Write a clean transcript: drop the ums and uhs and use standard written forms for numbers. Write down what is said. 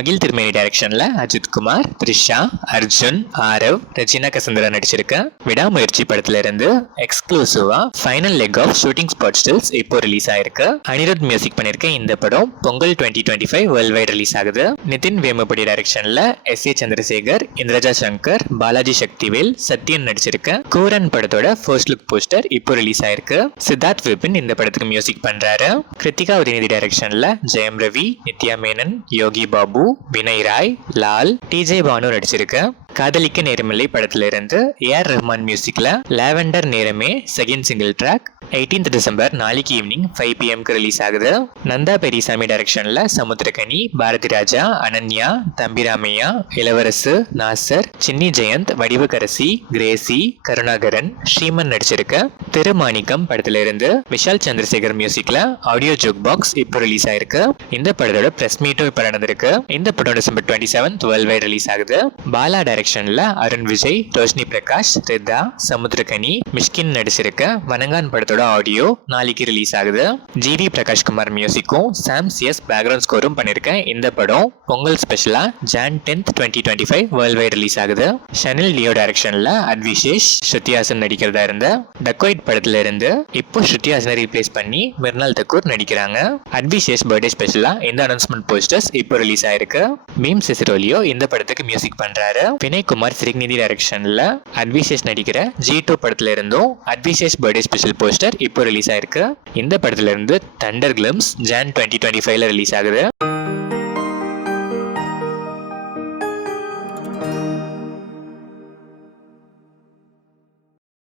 மகிழ் திருமேனி டைரக்ஷன்ல Ajith Kumar, Trisha, Arjun, Aarav, Regina Cassandra நடிச்சிருக்க விடாமுயற்சி படத்துல இருந்து எக்ஸ்க்ளூசிவா final leg off shooting spot stills இப்போ ரிலீஸ் ஆயிருக்கு. அனிருத் மியூசிக் பண்ணிருக்க இந்த படம் பொங்கல் 2025 வேர்ல்ட் வைட் ரிலீஸ் ஆகுது. நிதின் வேமபடி டைரக்ஷன்ல S.A. சந்திரசேகர், இந்திரஜா சங்கர், பாலாஜி சக்திவேல், சத்யன் நடிச்சிருக்க கூரன் படத்தோட ஃபர்ஸ்ட் லுக் போஸ்டர் இப்போ ரிலீஸ் ஆயிருக்கு. சித்தார்த் விபின் இந்த படத்துக்கு மியூசிக் பண்றாரு. கிருத்திகா உதயநிதி டைரக்ஷன்ல ஜெயம் ரவி, நித்யா மேனன், யோகி பாபு, வினய் ராய், லால், டிஜே பானு நடிச்சிருக்க காதலிக்க நேரமில்லை படத்துல இருந்து ஏஆர் ரஹ்மான் மியூசிக்ல லாவெண்டர் நேரமே second single track 18th December நாளைக்கு ஈவினிங் 5 PM ரிலீஸ் ஆகுது. நந்தா பெரியசாமி டைரக்ஷன்ல சமுத்திரகனி, பாரதி ராஜா, அனன்யா, தம்பிராமையா, இளவரசு, நாசர், சின்னி ஜெயந்த், வடிவகரசி, கிரேசி, கருணாகரன், ஸ்ரீமன் நடிச்சிருக்க திருமாணிக்கம் படத்துல இருந்து விஷால் சந்திரசேகர் மியூசிக்ல ஆடியோ ஜோக் பாக்ஸ் இப்போ ரிலீஸ் ஆயிருக்கு. இந்த படத்தோட பிரஸ் மீட்டும் இப்போ நடந்திருக்கு. இந்த படம் டிசம்பர் 27 வேர்ல்ட் வைட் ரிலீஸ் ஆகுது. பாலா டைரக்ஷன்ல அருண் விஜய், ரோஷினி பிரகாஷ், ரிதா, சமுத்திரகனி, மிஷ்கின் நடிச்சிருக்க வனங்கான் படத்தோட ஆடியோ நாளைக்கு ரிலீஸ் ஆகுது. ஜிவி பிரகாஷ் குமார் மியூசிக்கும் சாம் சிஎஸ் பேக்ரவுண்ட் ஸ்கோரும் பண்ணிருக்கேன். இந்த படம் பொங்கல் ஸ்பெஷலா Jan 10th 2025 world wide release ஆகுது. ஷனில் லியோ டைரக்ஷன்ல அட்விசேஷ், ஸ்ருதிஹாசன் நடிக்கிறதா இருந்த டக்வைட் படத்துல இருந்து இப்போ ஸ்ருதிஹாசனை ரீப்ளேஸ் பண்ணி மிர்னால் தக்கூர் நடிக்கிறாங்க. அட்விசேஷ் பர்த்டே ஸ்பெஷலா இந்த அனௌன்ஸ்மெண்ட் போஸ்டர்ஸ் இப்போ ரிலீஸ் ஆயிருக்கு. மீம் செசிரோலியோ இந்த படத்துக்கு மியூசிக் பண்றாரு. வினய் குமார் சிரிக்நிதி டைரக்ஷன்ல அட்விசேஷ் நடிக்கிற G2 படத்துல இருந்தும் அட்விசேஷ் பர்த்டே ஸ்பெஷல் போஸ்டர் இப்போ ரிலீஸ் ஆயிருக்கு. இந்த படத்துல இருந்து தண்டர் கிளிம்ஸ் Jan 2025 ரிலீஸ் ஆகுது.